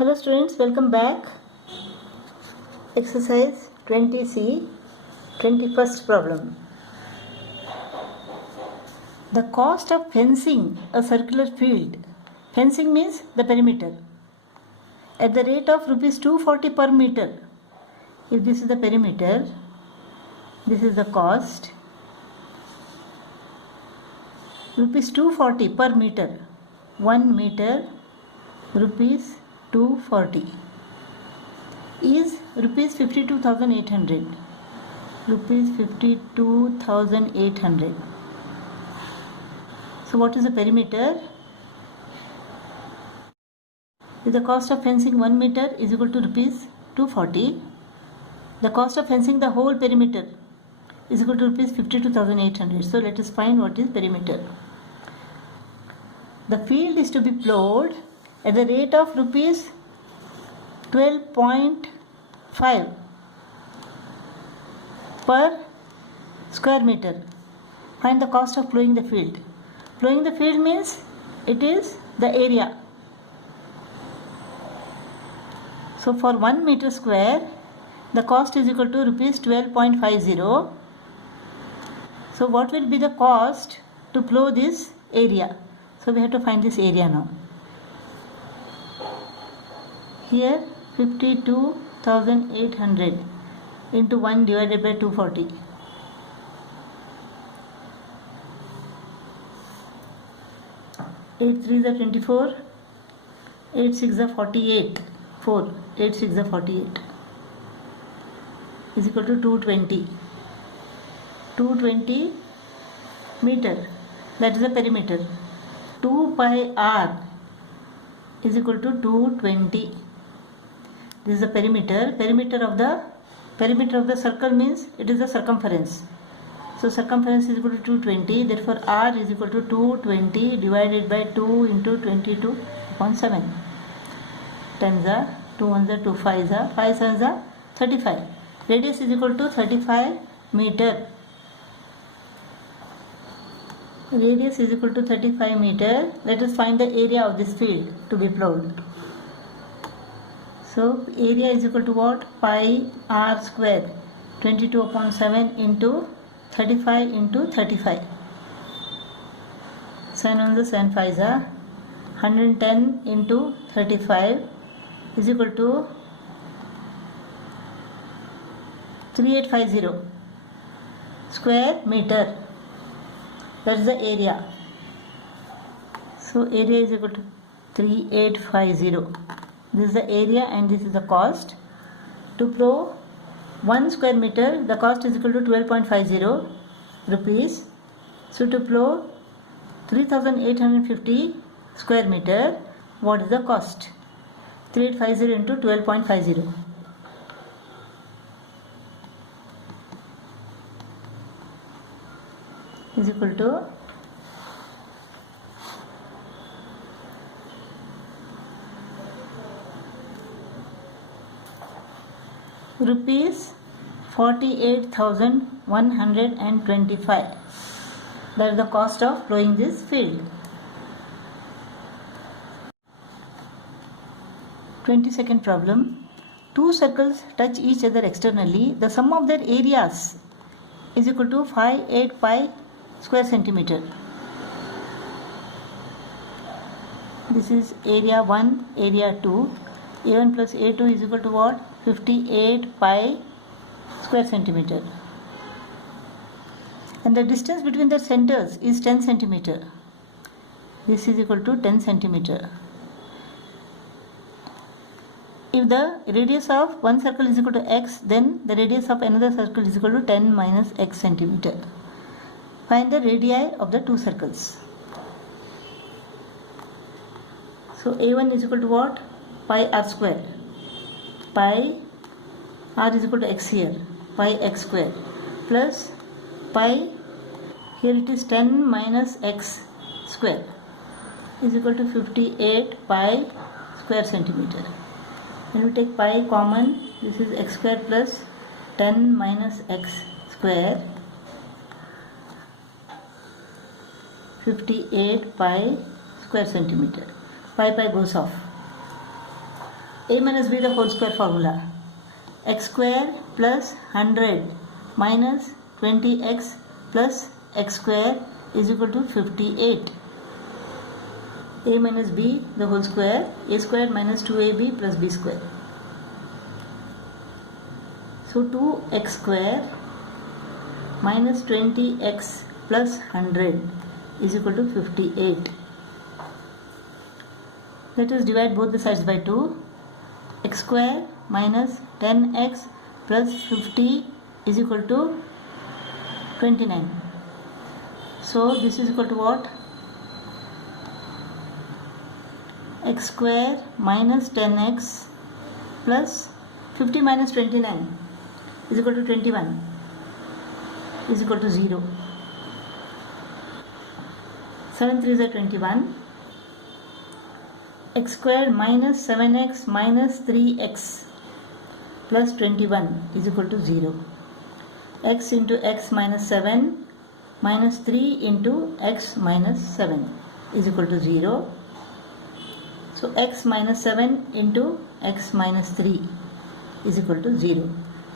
Hello students, welcome back. Exercise 20C, 21st problem. The cost of fencing a circular field, fencing means the perimeter, at the rate of rupees 240 per meter. If this is the perimeter, this is the cost, rupees 240 per meter, 1 meter, rupees 240 is rupees 52,800, rupees 52,800. So what is the perimeter? If the cost of fencing 1 meter is equal to rupees 240, the cost of fencing the whole perimeter is equal to rupees 52,800. So let us find what is perimeter. The field is to be plowed at the rate of rupees 12.5 per square meter. Find the cost of plowing the field. Plowing the field means it is the area. So for 1 meter square, the cost is equal to rupees 12.50. So what will be the cost to plow this area? So we have to find this area now. Here 52,800 into 1 divided by 240. Eight 3s are 24, 8 6s are 48, 4, 8 6s are 48 is equal to 220. 220 meter, that is the perimeter. 2 pi r is equal to 220. This is the perimeter. Perimeter of the circle means it is the circumference. So circumference is equal to 220. Therefore r is equal to 220 divided by 2 into 22 upon 7. 10s are 2 1s are 2 5s are 5 7s are 35. Radius is equal to 35 meter. Radius is equal to 35 meter. Let us find the area of this field to be plowed. So area is equal to what? Pi r square, 22 upon 7 into 35 into 35. Sin 1s are sin 5s are 110 into 35 is equal to 3850 square meter. That is the area. So area is equal to 3850. This is the area and this is the cost. To plow 1 square meter, the cost is equal to 12.50 rupees. So to plow 3850 square meter, what is the cost? 3850 into 12.50. Is equal to rupees 48,125. That is the cost of plowing this field. 22nd problem. Two circles touch each other externally. The sum of their areas is equal to 5 pi square centimeter. This is area 1, area 2. A1 plus A2 is equal to what? 58 pi square centimeter. And the distance between the centers is 10 centimeter. This is equal to 10 centimeter. If the radius of one circle is equal to x, then the radius of another circle is equal to 10 minus x centimeter. Find the radii of the two circles. So A1 is equal to what? Pi r square. Pi r is equal to x here. Pi x square plus pi, here it is 10 minus x square is equal to 58 pi square centimeter. When we take pi common, this is x square plus 10 minus x square, 58 pi square centimeter. Pi goes off. A minus B the whole square formula. X square plus 100 minus 20x plus x square is equal to 58. A minus B the whole square, A square minus 2AB plus B square. So 2x square minus 20x plus 100 is equal to 58. Let us divide both the sides by 2. X square minus 10x plus 50 is equal to 29. So this is equal to what? X square minus 10x plus 50 minus 29 is equal to 21 is equal to 0. 7 3s are 21. X square minus 7x minus 3x plus 21 is equal to 0. X into x minus 7 minus 3 into x minus 7 is equal to 0. So x minus 7 into x minus 3 is equal to 0.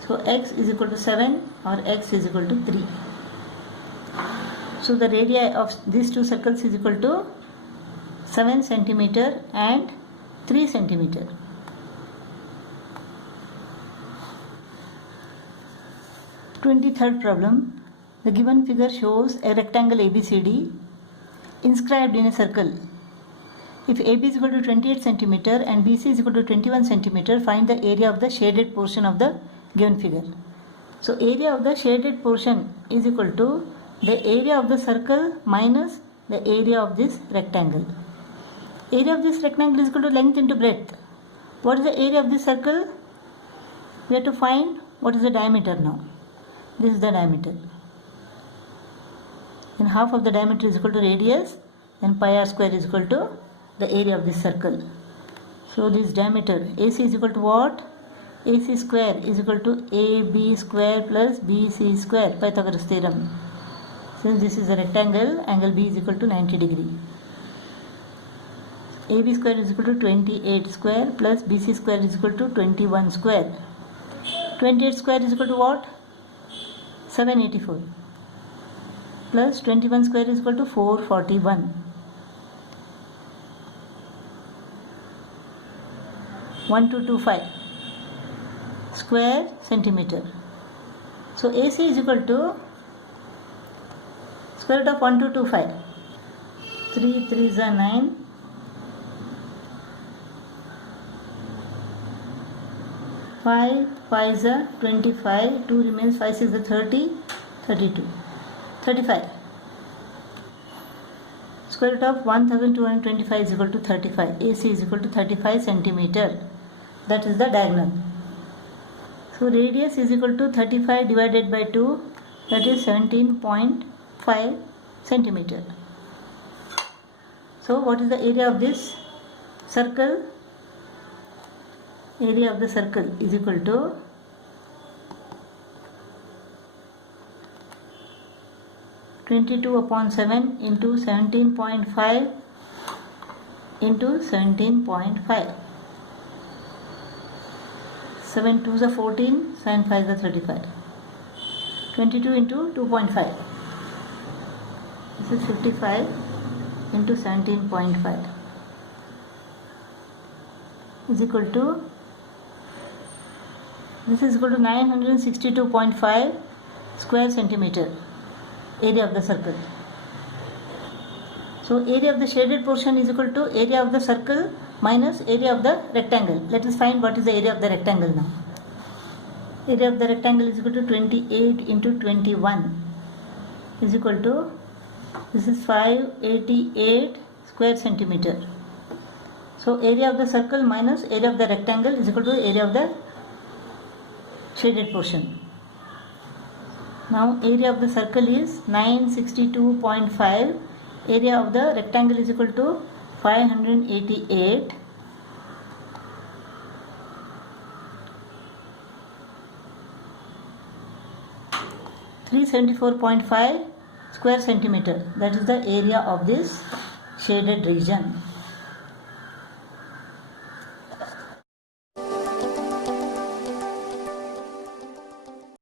So x is equal to 7 or x is equal to 3. So the radii of these two circles is equal to 7 centimeter and 3 centimeter. Twenty-third problem. The given figure shows a rectangle ABCD inscribed in a circle. If AB is equal to 28 centimeter and BC is equal to 21 centimeter, find the area of the shaded portion of the given figure. So area of the shaded portion is equal to the area of the circle minus the area of this rectangle. Area of this rectangle is equal to length into breadth. What is the area of this circle? We have to find what is the diameter now. This is the diameter. And half of the diameter is equal to radius, and pi r square is equal to the area of this circle. So this diameter AC is equal to what? AC square is equal to AB square plus BC square, Pythagoras theorem. Since this is a rectangle, angle B is equal to 90 degree. AB square is equal to 28 square plus BC square is equal to 21 square. 28 square is equal to what? 784 plus 21 square is equal to 441. 1225 square centimeter. So AC is equal to square root of 1225. 3 3s are 9. 5 5s are 25. 2 remains. 5 6 is 30. 32. 35. Square root of 1225 is equal to 35. AC is equal to 35 centimeter. That is the diagonal. So radius is equal to 35 divided by 2, that is 17.5 centimeter. So what is the area of this circle? Area of the circle is equal to (22/7) into 17.5 into 17.5. 7 2s are 14, 7 5s are 35. 22 into 2.5. This is 55 into 17.5 is equal to, this is equal to 962.5 square centimeter, area of the circle. So area of the shaded portion is equal to area of the circle minus area of the rectangle. Let us find what is the area of the rectangle now. Area of the rectangle is equal to 28 into 21 is equal to, this is 588 square centimeter. So area of the circle minus area of the rectangle is equal to area of the shaded portion. Now area of the circle is 962.5. Area of the rectangle is equal to 588. (374.5 square centimeter). That is the area of this shaded region.